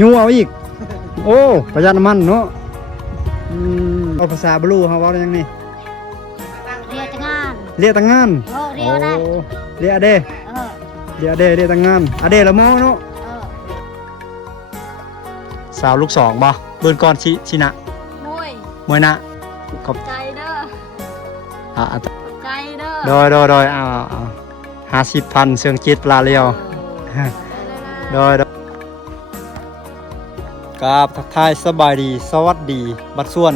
ยูเอาอีกโอ้ประหยัดน้ำมันเนาะเอาภาษาบลูเขาว่าอย่างนี้เรียกตั้งงานเรียกได้เรียกเดเรียกเดเรียกตั้งงานอเดละโมเนาะสาวลูกสองบ่เบิร์นก่อนชินะมวยนะขอบใจเด้อใจเด้อโดยเอา50,000เสียงจิตปลาเลียวโดยกับทักทายสบายดีสวัสดีบัดส่วน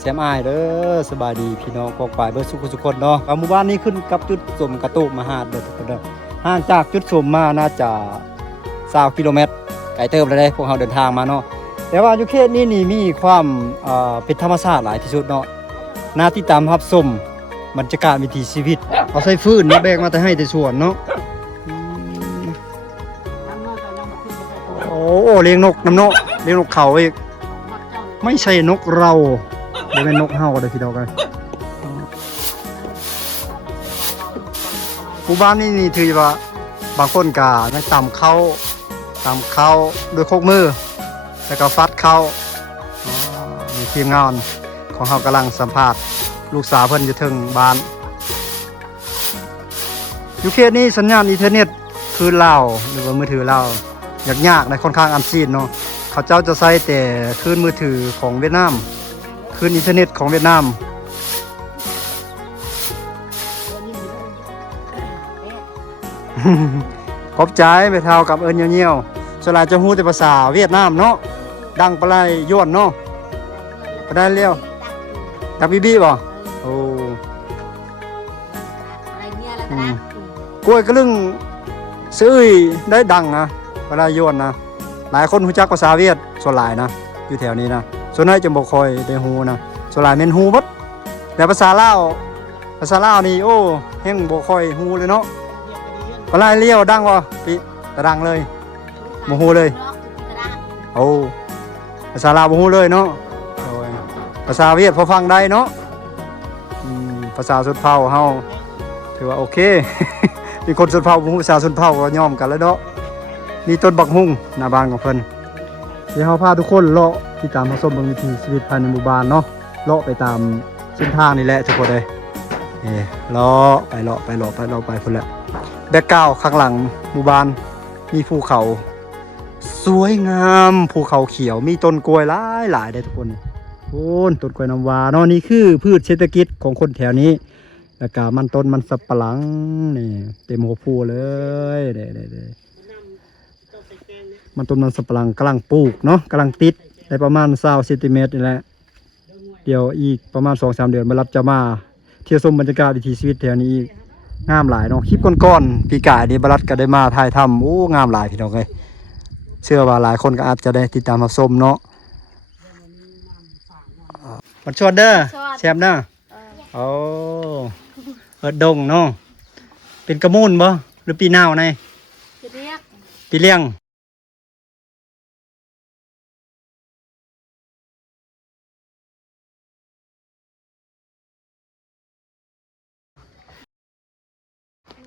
แซมอายเด้อสบายดีพี่น้องกองฝ่ายเบอร์สุขคนเนาะหมู่บ้านนี้ขึ้นกับจุดสมกระตุกมหาดเด้อทุกคนเด้อห่างจากจุดสมมาน่าจะ20 กิโลเมตรไกลเติบเลยได้พวกเราเดินทางมาเนาะแต่ว่าอยู่เขตนี้นี่มีความเป็นธรรมชาติหลายที่สุดเนาะน่าติดตามรับชมบรรยากาศวิถีชีวิตเอาใส่ฟืนเนาะแบกมาแต่ให้แต่สวนเนาะโอ้เลี้ยงนกน้ำเนาะเลี้ยงนกเขาอีกไม่ใช่นกเราเดี๋ยวเป็นนกเห่าเดี๋ยวพี่น้องกันหมู่บ้านนี่ถือว่าบางคนกาไม่ตำเข้าด้วยโคกมือแล้วก็ฟัดเข้ามีทีมงานของเขากำลังสัมภาษณ์ลูกสาวเพิ่นอยู่ถึงบ้านอยู่เขตนี้สัญญาณอินเทอร์เน็ตคือเล่าหรือว่ามือถือเล่ายากในค่อนข้างอันซีนเนาะเขาเจ้าจะใช้แต่คลื่นมือถือของเวียดนามคลื่นอินเทอร์เน็ตของเวียดนามขอบใจไปเท่ากับเอิญเงี้ยวๆสลายจะฮู้แต่ภาษาเวียดนามเนาะดังปลายย้อนเนาะไปได้เร็วดักบีบีบ่โอ้กล้วยกระลึงซื้อได้ดังนะปลายย้อนนะหลายคนรู้จักภาษาเวียดส่วนหลายนะอยู่แถวนี้นะส่วนน้อยจะบ่ค่อยได้ฮู้นะส่วนหลายแม่นฮู้บัดแต่ภาษาลาวนี่โอ้แฮงบ่ค่อยฮู้เลยเนาะปลายเลี้ยวดังบ่ปิแต่ดังเลยบ่ฮู้เลยโอ้ภาษาลาวบ่ฮู้เลยเนาะโอ้ยภาษาเวียดพอฟังได้เนาะภาษาชนเผ่าเฮาถือว่าโอเค มีคนชนเผ่าบ่ฮู้ภาษาชนเผ่าก็ยอมกันแล้วเนาะนี่ต้นบักฮุ่งหน้าบ้านของเพิ่นเดี๋ยวเฮาพาทุกคนเลาะที่ตามผสมบางวิถีชีวิตภายในหมู่บ้านเนาะเลาะไปตามเส้นทางนี่แหละทุกคนเลยนี่เลาะไปพุ่นแหละแบ็คกราวด์ข้างหลังหมู่บ้านมีภูเขาสวยงามภูเขาเขียวมีต้นกล้วยหลายได้ทุกคนโอ้ต้นกล้วยน้ำว้าเนาะนี่คือพืชเศรษฐกิจของคนแถวนี้แล้วก็มันสับปะหลังนี่เต็มหัวภูเลยเด้มันสับปะหลังกำลังปลูกเนาะกำลังติดได้ประมาณ20 เซนติเมตรนี่แหละเดี๋ยวอีกประมาณ 2-3 เดือนมารับจะมาเที่ยวชมบรรยากาศวิถีชีวิตแถวนี้งามหลายเนาะคลิปก่อนๆปีกายนี่บรัดก็ได้มาถ่ายทำโอ้งามหลายพี่น้องเลยเชื่อว่าหลายคนก็อาจจะได้ติดตามรับชมเนาะมันชวนเด้อแซมเด้อโอ้เปิดดงเนาะเป็นกระมุนบ่หรือปีนาวในปีเลี้ยง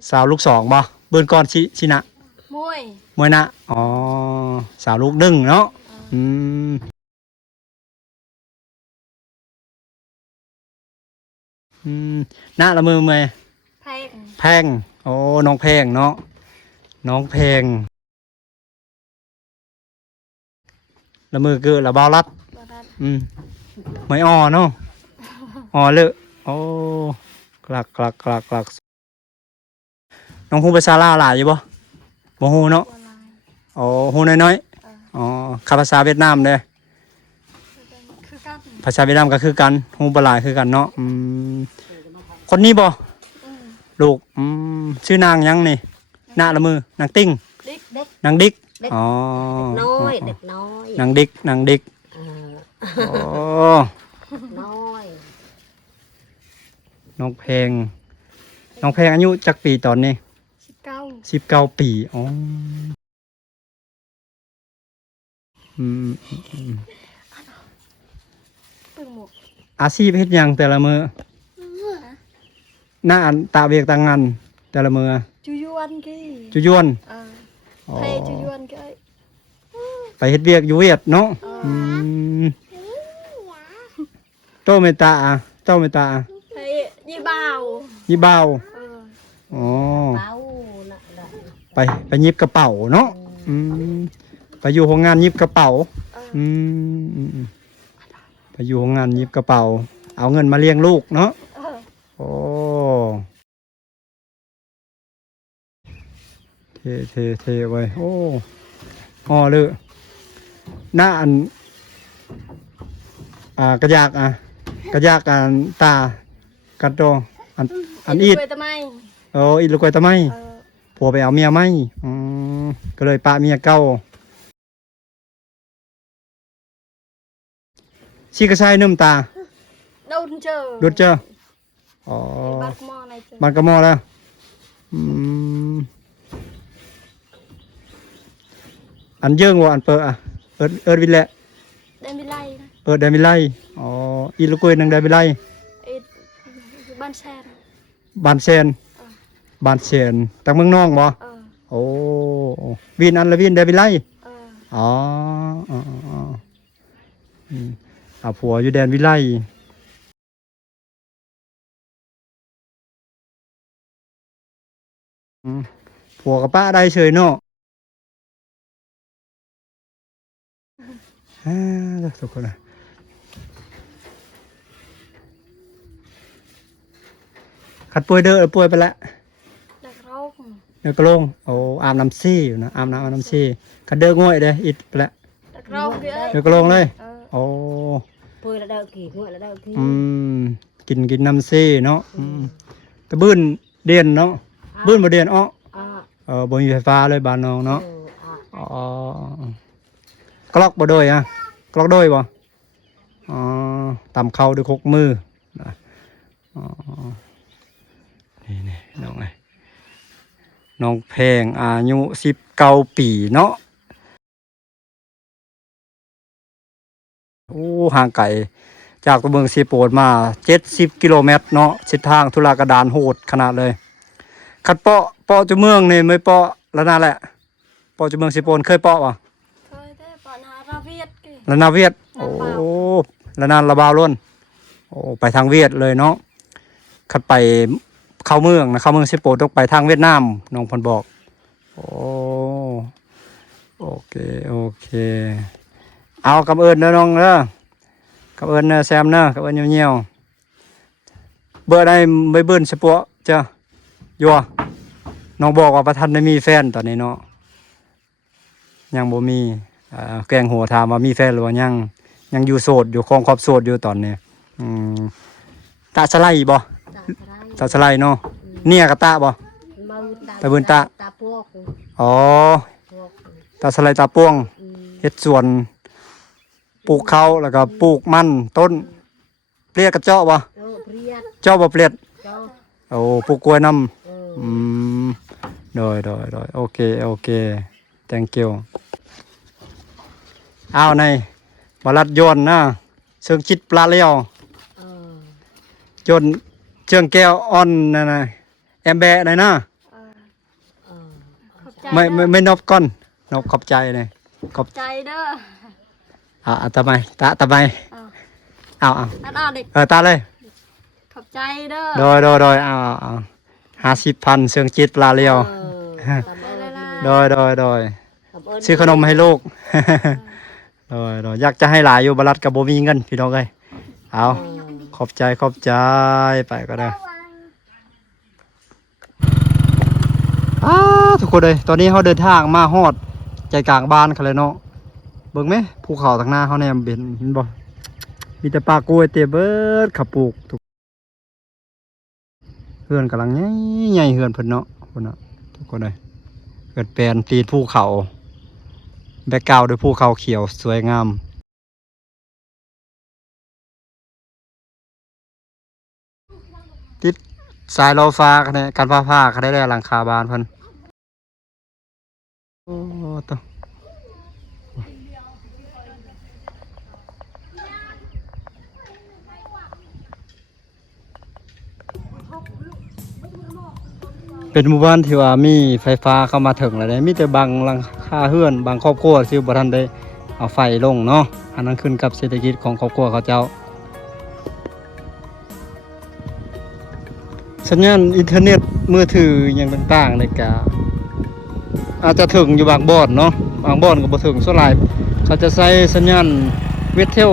สาวลูกสองบ่เบิร์นก่อนชินะมวยนะอ๋อสาวลูก1เนาะหน้าละมือเมย์แพงโอ้น้องแพงเนาะน้องแพงละมือเกิดละบาลัดไม่อ่อเนาะอ่อเลยโอ้กลักน้องฮูภาษาลาวหลายอยู่บ่ฮูเนาะโอ้ฮูน้อยอ๋อภาษาเวียดนามเด้ภาษาเวียดนามก็คือกันฮูบ่หลายคือกันเนาะคนนี้บ่ลูกชื่อนางยังนี่หน้าละมือนางติ้งนางดิกอ๋อน้อยเด็กน้อยนางดิกโอ้น้อยน้องแพงอายุจักปีตอนนี้19 ปีอ๋ออาชีพเฮ็ดหยังแต่ละมือหน้าอันตาเวียกต่างงานแต่ละมือจุยวน วนกี่จุยวนเทจุยวนกี่ไปเฮ็ดเวียกอยู่เวียดเนาะโตเมตาเจ้าเมตาเทยี่เบายี่เบาอ๋อไปยิบกระเป๋าเนาะไปอยู่โรงงานยิบกระเป๋าไปอยู่โรงงานยิบกระเป๋าเอาเงินมาเลี้ยงลูกเนาะโอ้เทไว้โอ้ห่อเลยหน้าอันกระยากกระยากตากระโดอันอีดอีดลูกไก่ตะไมผัวไปเอาเมียไหมก็เลยปะเมียเก่าชีกระชายนึ่มตาโดนเจออ๋อบ้านกระมอแล้วอันเยิ่งว่าอันเปิดเอิร์ดวิลเล่เดมิไลเดมิไลอ๋ออีลูกเกยนังเดมิไลบ้านแซนบ้านเซนตั้งเมืองนองบ่โอ้วินอันละวินเดมิไลอ๋อเอาผัวอยู่แดนวิไลผัวกับป้าได้เฉยเนาะทุกคนนะขัดป่วยป่วยไปแล้วเด็กกระโลงโอ้อาบน้ำซี่อยู่นะอาบน้ำซี่ขัดง่วยเด้อิดไปแล้วเด็กกระโลงเลยโอ้ป่วยแล้วเด้อกี่ง่วยแล้วเด้อกี่กินน้ำซี่เนาะตะบื้นเดียนเนาะบื้นมาเดียนบ่มีไฟฟ้าเลยบ้านน้องเนาะกล็อกบ่ด้วยกล็อกด้วยบ่ตำเข้าด้วยคกมือนี่น้องไงน้องแพงอายุ19 ปีเนาะโอ้ห่างไกลจากตัวเมืองเซโปนมา70 กิโลเมตรเนาะเส้นทางทุรกันดารโหดขนาดเลยคัดเปาะจุเมืองนี่ไม่เปาะแล้วนั่นแหละเปาะจุเมืองเซโปนเคยเปาะป่ะละนาเวียดโอ้ละนานละบาวล้นโอ้ไปทางเวียดเลยเนาะขัดไปเข้าเมืองนะเข้าเมืองเซโปต้องไปทางเวียดนามน้องพลบอกโอเคเอากับเอิญเด้อน้องเด้อกับเอิญเด้อแซมเด้อกับเอิญเงียวเบอร์ได้ไม่เบิ้ลเฉพาะจ้ะยัวน้องบอกว่าประทันได้มีแฟนตอนนี้เนาะยังบ่มีแกงหัวถามว่ามีแฟนหรือว่ายังอยู่โสดอยู่ครองครอบโสดอยู่ตอนนี้ตาสไลบ่ตาสไลเนาะเนี่ยกะตาบ่ตาบืนตาพวกอ๋อตาสไลตาป้วงเฮ็ดสวนปลูกข้าวแล้วก็ปลูกมันต้นเปรี้ยกระเจาะบ่เจาะบ่เปรี้ยโอ้ปลูกกล้วยน้ำโดยโอเค thank youเอาในบลัดยนนะเชิงชิดปลาเลี้ยวยนเชิงแก้วอ่อนนะแอมแบะเลยนะไม่นบก้อนนบขอบใจเลยขอบใจเด้อทำไมทำไมเอาตาเลยขอบใจเด้อโดยเอา50,000เชิงชิดปลาเลี้ยวโดยซื้อขนมให้ลูกอยากจะให้หลายอยู่บลัดกับโบมีเงินพี่น้องเลยเอาขอบใจไปก็ได้ทุกคนเลยตอนนี้เขาเดินทางมาฮอดใจกลางบ้านเขาเลยเนาะเบิ่งไหมภูเขาทางหน้าเขาเนี่ยเห็นบ่มีแต่ปลากล้วยเตะเบิดขับปลูกเฮือนกำลังใหญ่เฮือนเพิ่นเนาะคนน่ะทุกคนเลยเกิดแปลนตีนภูเขาแบ็กกราวด์ด้วยภูเขาเขียวสวยงามติดสายโลฟ้าการฟ้าเขาได้หลังคาบานเพิ่นโอ้ตัว เป็นหมู่บ้านที่ว่ามีไฟฟ้าเข้ามาถึงแล้วได้มีแต่บางหลังคาเฮือนบางครอบครัวที่บ่ทันได้เอาไฟลงเนาะอันนั้นขึ้นกับเศรษฐกิจของครอบครัวเขาเจ้าสัญญาณอินเทอร์เน็ตมือถืออย่างต่างๆนี่ก็อาจจะถึงอยู่บางบ่อนเนาะบางบ่อนก็บ่ถึงส่วนหลายเขาจะใช้สัญญาณเวทเทล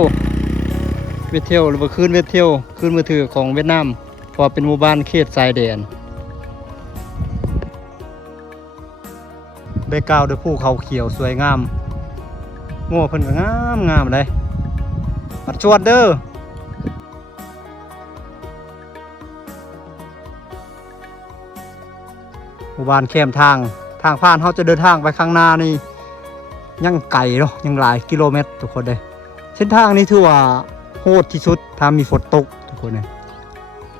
หรือว่าคลื่นเวทเทลคลื่นมือถือของเวียดนามเพราะเป็นหมู่บ้านเขตชายแดนได้กล่าวด้วยภูเขาเขียวสวยงามงัวเพิ่นก็งามเลยปัดชวดเด้อหมู่บ้านแคมทางผ่านเขาจะเดินทางไปข้างหน้านี่ยังไกลเนาะยังหลายกิโลเมตรทุกคนเลยเส้นทางนี้ถือว่าโหดที่สุดถ้ามีฝนตกทุกคนเลย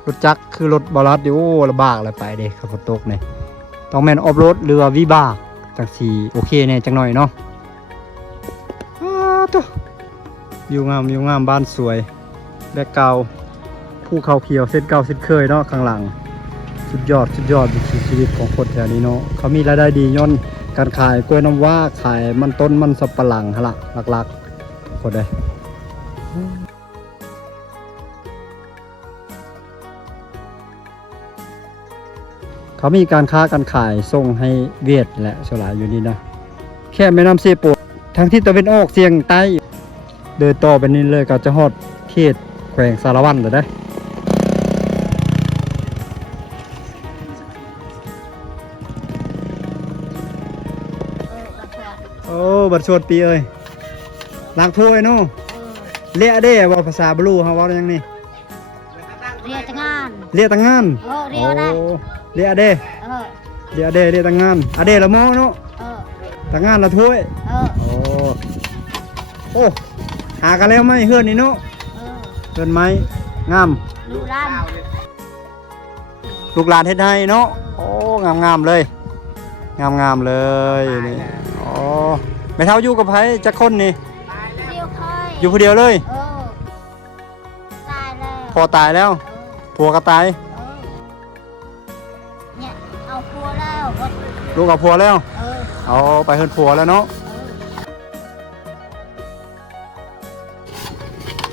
รถจักรคือรถบาลัดอยู่ลำบากเลยไปเด้ขับฝนตกเนี่ยต้องแม่นออฟโรดหรือว่าวิบากจังสีโอเคเนี่ยจังหน่อยเนาะตัววิวงามบ้านสวยแบกเก่าภูเขาเขียวเส้นเก่าเส้นเคยเนาะข้างหลังสุดยอดวิถีชีวิตของคนแถวนี้เนาะเขามีรายได้ดีย้อนการขายกล้วยน้ำว้าขายมันต้นมันสับปะหลังฮะล่ะหลักๆคนได้เขามีการค้าการขายส่งให้เวียดแหละสลายอยู่นี่นะแค่แม่น้ำเซโปทางทิศตะวันออกเชียงใต้เดินต่อไปนี่เลยก็จะฮอดเขตแขวงสารวัตรเลยได้โอ้บัดชวดปีเอ้ยล้างถ้วยเนาะเลี้ยเด้ว่าภาษาบลูเฮาเว้าอย่างนี้เรียตั้งงาน เลี้ยตั้งงานเรียได้เลี้ยเด้เลี้ยตั้งงานอะเด้ละโมเนาะตั้งงานละถ้วยโอ้หากันแล้วไหมเฮือนนี่เนาะเฮือนไม้งามลูกหลานเฮ็ดให้เนาะโอ้งามเลยงามเลยนี่อ๋อไม่เท่าอยู่กับไผจักคนนี่อยู่ผู้เดียวเลยตายแล้วพอตายแล้วผัวก็ตายเนี่ยเอาผัวแล้วลูกกับผัวแล้วเอาไปเฮือนผัวแล้วเนาะ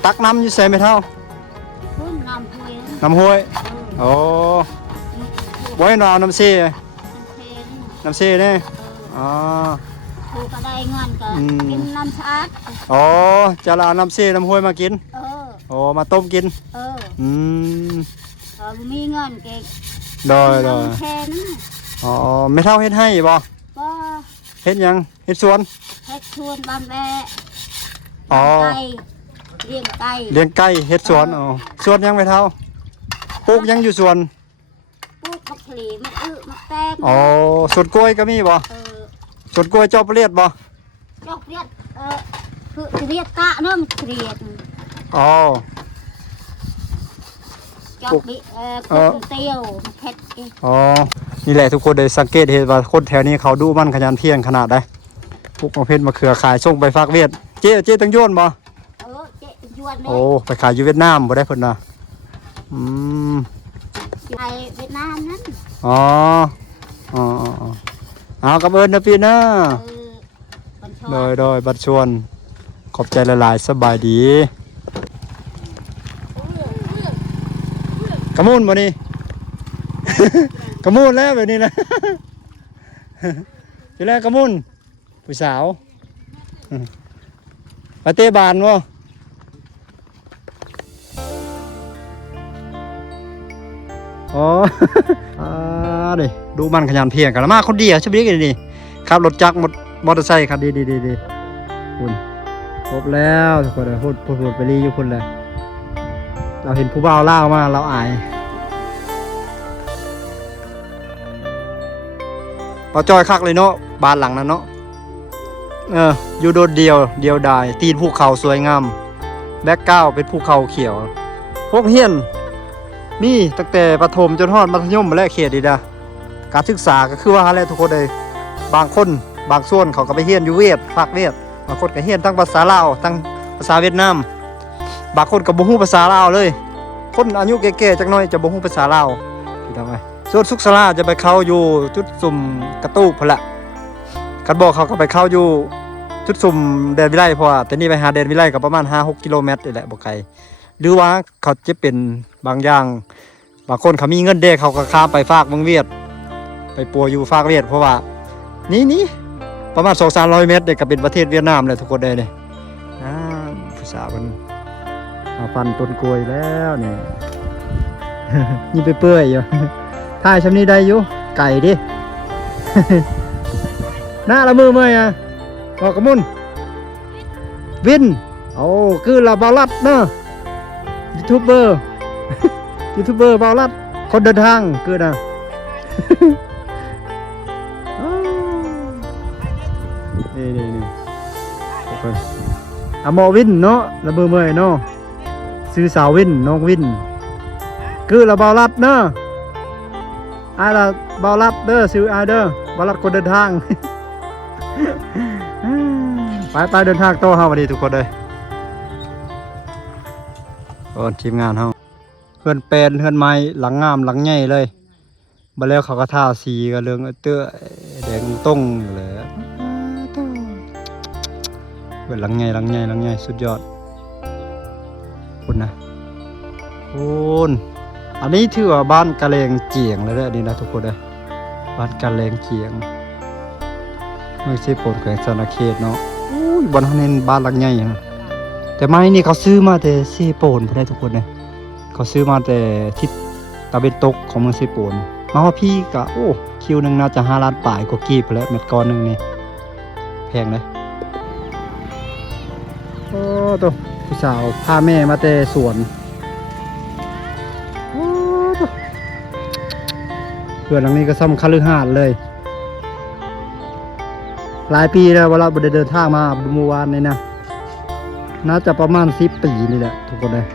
ตักน้ำอยู่ใส่ไม่เท่าน้ำห้วยโอ้บ่ให้นอนน้ำซีเนี่ยอ๋อผูก็ได้เงินก็กินน้ำสะอาดอ๋อจะเอาน้ำซีน้ำห้วยมากินโอ้มาต้มกินมีเงินเก็บดอยอ๋อไม่เท่าเฮ็ดให้บ่เฮ็ดยังเฮ็ดสวนบ้านแม่อ๋อเลี้ยงไก่เฮ็ดสวนอ๋อสวนยังไม่เท่าปลูกยังอยู่สวนปลูกมะขลีมะมะแตงอ๋อสวนกล้วยก็มีบ่สวนกล้วยจอบเลียดบ่จอบเลียดคือเลียดกะเนาะมันเลียดอ๋อจอบปลูกเตี้ยวเผ็ดอ๋อนี่แหละทุกคนได้สังเกตเห็นว่าคนแถวนี้เขาดูมั่นขยันเพียรขนาดใดปลูกมะเขือมะเขือขายส่งไปฝากเวียดเจ๊ตังย้วนบ่เจ๊ตังย้วนโอ้ไปขายอยู่เวียดนามบ่ได้เพิ่นน่ะไปเวียดนามนั่นอ๋อเอากับเอิญนะพี่นะโดยบัดชวนขอบใจหลายๆสบายดีกระมุนบ่นี่ กระมุนแล้วแบบนี้นะทีแรกกระมุนผู้สาวไปเตะบานบ่อ๋อดิดูมันขยันเพียงกันแล้วมาคนเดียวใช่ไหมกันดิขับรถจักรมอเตอร์ไซค์ครับดีคุณครบแล้วทุกคนเลยพูดไปรีอยู่คนเลยเราเห็นผู้บ่าวล่ามาเราอายเราจอยคักเลยเนาะบ้านหลังนั้นเนาะอยู่โดดเดียวดายตีนภูเขาสวยงามแบ็คก้าวเป็นภูเขาเขียวพวกเฮียนนี่ตั้งแต่ประถมจนฮอดมัธยมมาแล้วเขตดีดาการศึกษาก็คือว่าอะไรทุกคนเลยบางคนบางส่วนเขาก็ไปเฮียนอยู่เวียดภาคเวียดบางคนก็เฮียนทั้งภาษาลาวทั้งภาษาเวียดนามบางคนก็บ่ฮู้ภาษาลาวเลยคนอายุแก่ๆจักหน่อยจะบ่ฮู้ภาษาลาวทำไม ส่วนสุขศาลาจะไปเข้าอยู่จุดสุ่มกระตูบพุ่นละกันบอกเขาก็ไปเข้าอยู่จุดสุ่มแดนวิไลเพราะว่าแต่นี่ไปหาแดนวิไลก็ประมาณ 5-6 กิโลเมตรนี่แหละบ่ไกลหรือว่าเขาจะเป็นบางอย่างบางคนเขามีเงินเด้เขาก็ข้ามไปฝากเมืองเวียดไปปัวอยู่ฝากเวียดเพราะว่านี่ประมาณ 200-300 เมตรเด็กก็เป็นประเทศเวียดนามเลยทุกคนได้เลยผู้สาวมันมาฟันต้นกล้วยแล้วนี่ ยิ่งไปเปื่อยอยู่ ถ่ายชำนี้ได้อยู่ไก่ดิ หน้าละมือเมื่อยอ่ะบอกกระมุนวินโอ้คือเราบาลัดเนอะยูทูบเบอร์ ยูทูบเบอร์บาลัดคนเดินทางคือนะ นี่โอเคอะมอวินเนาะละมือเมื่อยเนาะซื้อสาววินน้องวินคือเราบาลัดเนอะไอ้ละบาลัดเด้อซื้อไอเด้อบาลัดคนเดินทาง ไปเดินทางโตเฮาวันนี้ทุกคนเลยโอ้ทีมงานเฮาเพื่อนแปลนเพื่อนไม้หลังงามหลังใหญ่เลยมาแล้วเขาก็ทาสีกันเรื่องเตื้อแดงต้งเลยเพื่อนหลังใหญ่สุดยอดคุณนะคุณอันนี้ถือว่าบ้านกะเลงเจียงเลยเด้อนี่นะทุกคนเลยบ้านกะเลงเจียงไม่ใช่ปนแขวงสารเขตเนาะบนนั้นบ้านหลังใหญ่นะแต่ไม้นี่เขาซื้อมาแต่เซโปนไปได้ทุกคนเลยเขาซื้อมาแต่ทิศตะวันตกของเมืองเซโปนมาว่าพี่กะโอ้คิวหนึ่งน่าจะ5 ล้านป่ายก็กีบไปแล้วเม็ดก้อนหนึ่งนี่แพงเลยโอ้ตัวผู้สาวพาแม่มาแต่สวนโอ้ตัวเพื่อนหลังนี้ก็ซ้ำคฤหาสน์เลยหลายปีแล้วเวลาเดินทางมาเมื่อวานนี่นะน่าจะประมาณ10 ปีนี่แหละทุกคนเลย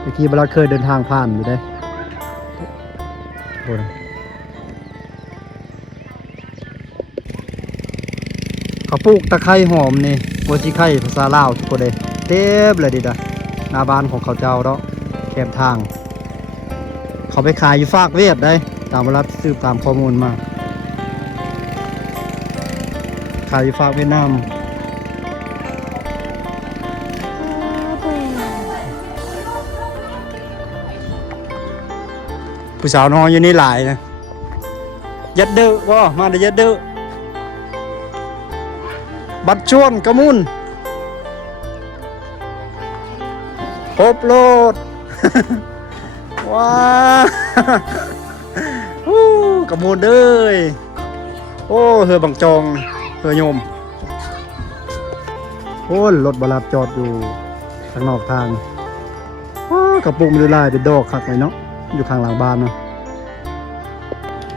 เมื่อกี้เวลาเคยเดินทางผ่านอยู่ได้โอ้เขาปลูกตะไคร้หอมนี่โอชิไข่ภาษาลาวทุกคนเลยเต็มเลยดิดะหน้าบ้านของเขาเจ้าเนาะแคมทางเขาไปขายอยู่ฝากเวียดได้ตามเวลาสืบตามข้อมูลมาขายฝากเวียดนามผู้สาวนอนอยู่นี่หลายนะยัดเด้อว่ามาเดี๋ยวยัดเด้อบัดชวนกระมุนโอบโลด ว้ากระมุนเด้ยโอ้เฮือบังจองเฮือโยมโอ้รถบาลัดจอดอยู่ทางนอกทางกระปุกมันลายเป็นดอกคักเลยเนาะอยู่ข้างหลังบ้านเนาะ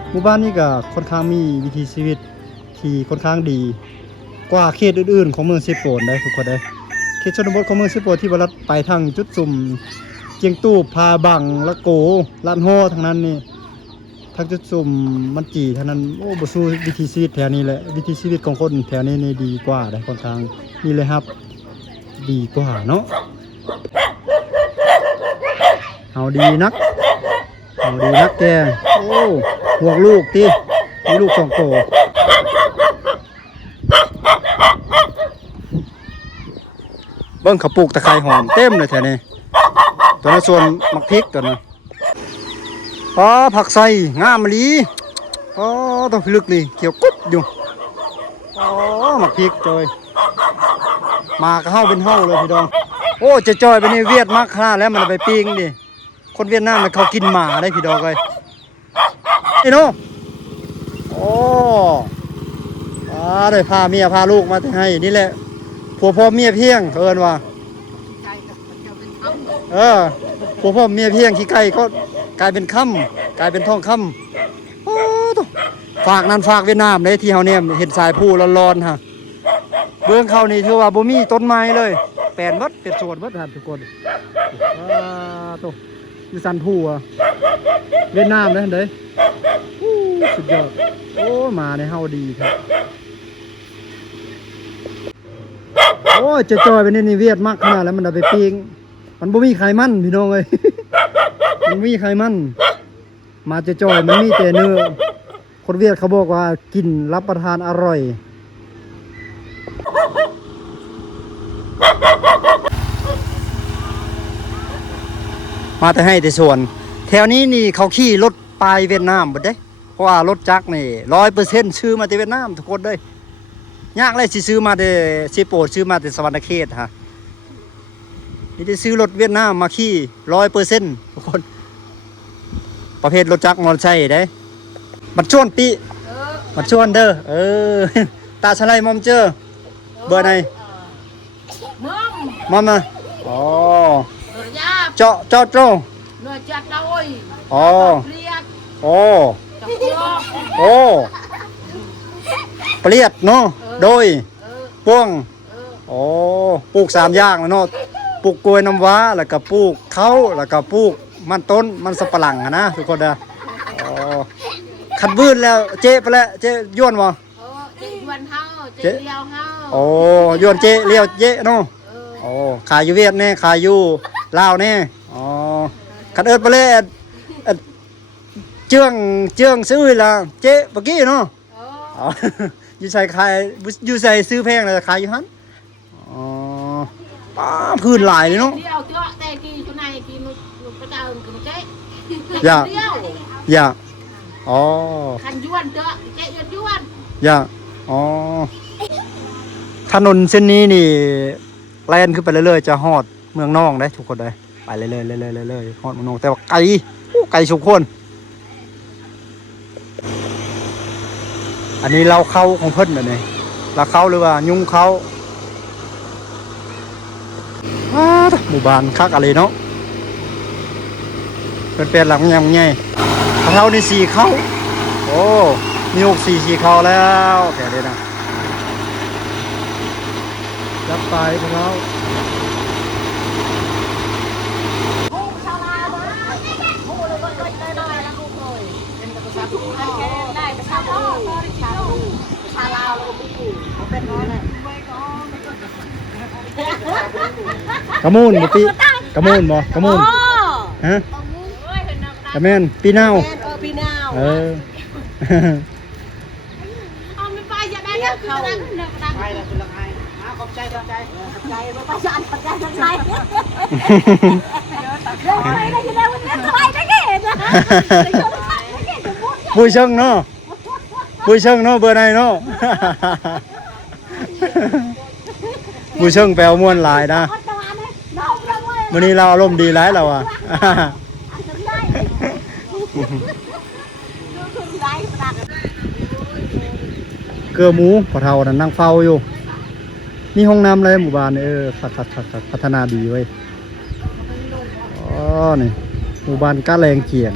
หมู่บ้านนี้ก็ค่อนข้างมีวิถีชีวิตที่ค่อนข้างดีกว่าเขตอื่นๆของเมืองเซโปนได้ทุกคนได้เขตชนบทของเมืองเซโปนที่บาลัดไปทางจุดสุ่มเจียงตู้พาบังละโกลานโฮทางนั้นนี่ทางจุดสุ่มมันจีทางนั้นโอ้บ่สู้วิถีชีวิตแถวนี้แหละวิถีชีวิตของคนแถวนี้นี่ดีกว่าได้ค่อนข้างนี่เลยครับดีกว่าเนาะเอาดีนักแกโอ้ห่วงลูกติมีลูก2 ตัวเบิ้งเขาปลูกตะไคร้หอมเต็มเลยแถวนี้ตัวนั้นส่วนมักพริกตัวนั้นผักไส่งามมะลิต้องลึกนี่เกี่ยวกุ๊บอยู่มักพริกจอยมากระเฮ้าเป็นเฮ้าเลยพี่ดองโอ้จะจอยไปนี่เวียดมากขนาดแล้วมันไปปิ้งดิคนเวียดนามมันเขากินหมาได้พี่ดองเลยไอ้โน่โอ้ได้พาเมียพาลูกมาให้นี่แหละผัวพ่อเมียเพียงเอิญว่าผัวพ่อเมียเพียงขี้ไก่ก็กลายเป็นค่ำกลายเป็นทองคำฝากนั่นฝากเวียดนามเลยที่เฮาเนี่ยเห็นสายผู้ร้อนๆฮะเบื้องเขานี่ถือว่าบ่มีต้นไม้เลยแปลนเบิดเป็นสวนเบิดครับทุกคนตัวอยู่สันผู้เวียดนามเลยเด้สุดยอดโอ้มาในเฮาดีครับโอ้จะจอยไปนี่เวียดมากขนาดแล้วมันเอาไปปิ้งมันบ่มีไขมันพี่น้องเอ้ย มันมีไขมัน มาจะจ่อยมันมีแต่เนื้อคนเวียดเขาบอกว่ากินรับประทานอร่อยมาแต่ให้แต่ส่วนแถวนี้นี่เขาขี่รถไปเวียดนามหมดเด้เพราะว่ารถจักรนี่100%ซื้อมาจากเวียดนามทุกคนเลยยากเลยสิซื้อมาแต่สิโปรดซื้อมาแต่สวรรณเขตฮะนี่จะซื้อรถเวียดนามมาขี่100%ทุกคนประเภทรถจักรมอเตอร์ไซค์ได้บัดชวนปีบัดชวนเด้อตาชะไลมอมเจอเบอร์ไหนมอมมาอ๋อเจาะโจ้อ๋อโอ้โอ้เปรียดเนาะโดยป้วงโอ้ปลูก3อย่างแล้วเนาะปลูกกล้วยน้ำว้าแล้วก็ปลูกเขาแล้วก็ปลูกมันต้นมันสับปะหลังนะทุกคนนะอ๋อขัดวืนแล้วเจ๊ไปแล้วเจ๊ย้วนบ่เจ๊ย้วนเฮาเจ๊เลี้ยวเฮาโอ้ย้วนเจ๊เลี้ยวเจ๊เนาะโอ้ขายอยู่เวียดแน่ขายอยู่ลาวแน่อ๋อขัดเอิดไปเลยเจืองซื้อละเจ๊เมื่อกี้เนาะอ๋ออยู่ใส่ขายอยู่ใส่ซื้อแพงเลยขายอยู่หันอ๋อป้าพื้นหลายเลยเนาะเลี้ยวเจ้าแต่กี่ชุนายกี่นุประจาคือเจ๊อย่าอ๋อคันย้วนเจ้าเจ๊ย้วนอย่าอ๋อถนนเส้นนี้นี่แล่นขึ้นไปเรื่อยๆจะฮอดเมืองนองได้ทุกคนได้ไปเรื่อยๆฮอดเมืองนองแต่ว่าไกลสุดคนอันนี้เราเข้าของเพิ่นแบบนี้เราเข้าหรือว่ายุงเข้าหมู่บ้านคักอะไรเนาะเป็นหลังยังไงเข้าใน4เข้าโอ้มี4เข้าแล้วแค่นี้นะยับไปพวกเรากระมูนปีกระมูนบ่กระมูนฮะกระแมนปีนาวเอาไม่ไปอย่าได้ก็คือนั่นไปแล้วคือละไงขอบใจไปประชาชนประชาชนไทยเดี๋ยวไปได้ยังไงวันนี้ไปได้แค่นะปุ้ยเชิงเนาะปุ้ยเชิงเนาะเบอร์ไหนเนาะปุ้ยเชิงแปลม่วนหลายนะวันนี้เราอารมณ์ดีหลายเราอ่ะเกลือหมูปะเทานั่นนั่งเฝ้าอยู่นี่ห้องน้ำเลยหมู่บ้านพัฒนาดีเว้ยอ๋อนี่หมู่บ้านก้าแรงเกียง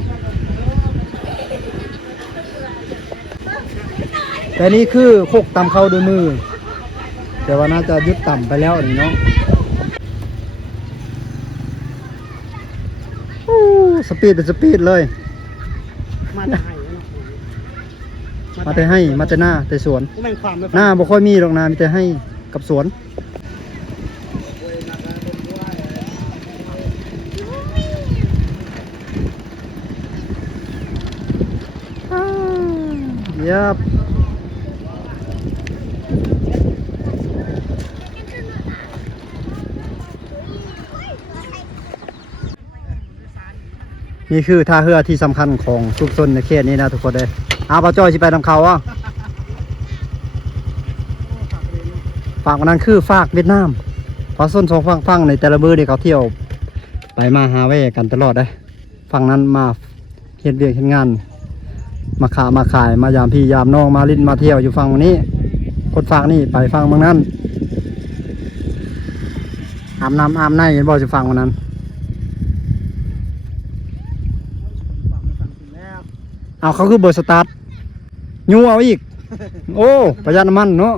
แต่นี่คือโคกตำเข้าด้วยมือแต่ว่าน่าจะยึดต่ำไปแล้วนี่เนาะสปีดเป็นสปีดเลยมาแต่ให้มาแต่หน้าแต่สวนหน้าบ่ค่อยมีหรอกนามีแต่ให้กับสวนยับนี่คือท่าเรือที่สำคัญของชุมชนในเขตนี้นะทุกคนเลยป้าจ้อยสิไปนำเขาอ่ะฝากวันนั้นคือฝากเวียดนามเพราะส้นสองฝั่งในแต่ละมือเนี่ยเขาเที่ยวไปมาหาแวกันตลอดเลยฝั่งนั้นมาเฮ็ดเวียกเฮ็ดงานมาขายมายามพี่ยามน้องมาลิ้นมาเที่ยวอยู่ฝั่งนี้คนฝั่งนี้ไปฝั่งเมืองนั้นอาบน้ำอาบในเห็นบอกจะฝั่งวันนั้นเอาเขาคือเบอร์สตาร์ทยูเอาอีกโอ้ประหยัดน้ำมันเนาะ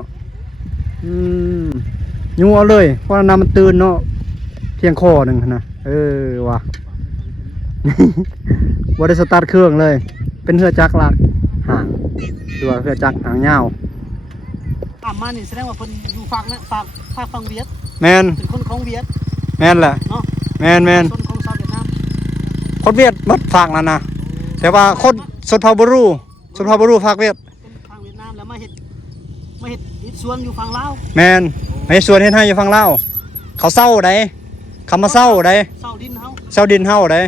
ยูเอาเลยเพราะน้ำมันตื่นเนาะเพียงคอหนึ่งนะว่ะบริสตาร์ทเครื่องเลยเป็นเรือจักรลักห่างตัวเรือจักรหางยาวมานี่แสดงว่าเพิ่นอยู่ฝากนะฝากฝั่งเวียดแมนเป็นคนของเวียดแมนแหละเนาะแมนคนของชาวเวียดนามคนเวียดมัดฝากนั่นนะแถ แต่ว่าคนชนเผ่าบรูภาคเวียด เป็นทางเวียดนามแล้วมาเฮ็ดสวนอยู่ฝั่งลาว แมนให้สวนเฮ็ดให้อยู่ฝั่งลาวเขาเศร้าได้เขามาเศร้าได้ เซาดินเฮา เศร้าดินเฮาได้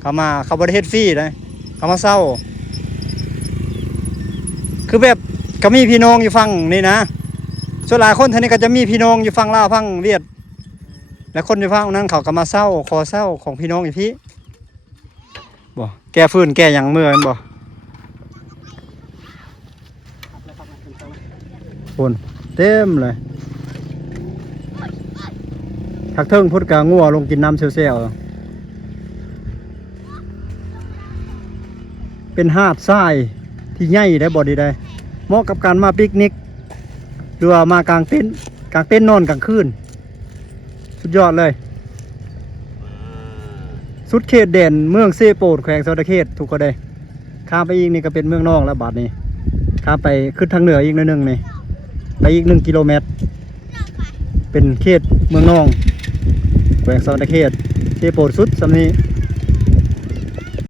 เขามาเขาบ่ได้เฮ็ดฟรีได้เขามาเศร้า คือแบบก็มีพี่น้องอยู่ฝั่งนี่นะส่วนหลายคนท่านี้ก็จะมีพี่น้องอยู่ฝั่งลาวฝั่งเวียดและคนอยู่ฝั่งนั้นเขาก็มาเศร้าขอเศร้าของพี่น้องอีพี่บ่แก้ฟื้นแก้หยังเมื่อแม่นบ่คนเต็มเลยทักเทิงพุทธกางัวลงกินน้ำเซลล์เป็นหาดทรายที่ใหญ่ได้บ่ดีได้เหมาะกับการมาปิกนิกหรือว่ามากางเต็นท์นอนกลางคืนสุดยอดเลยสุดเขตแดนเมืองเซโปดแขวงสวรรณเขตถูกก็ได้ข้ามไปอีกนี่ก็เป็นเมืองนอกแล้วบาดนี้ข้ามไปขึ้นทางเหนืออีกนิดนึงนี่ไปอีก1 กิโลเมตรเป็นเขตเมืองนองแขวงสวรรณเขตเซโปดสุดสำนี้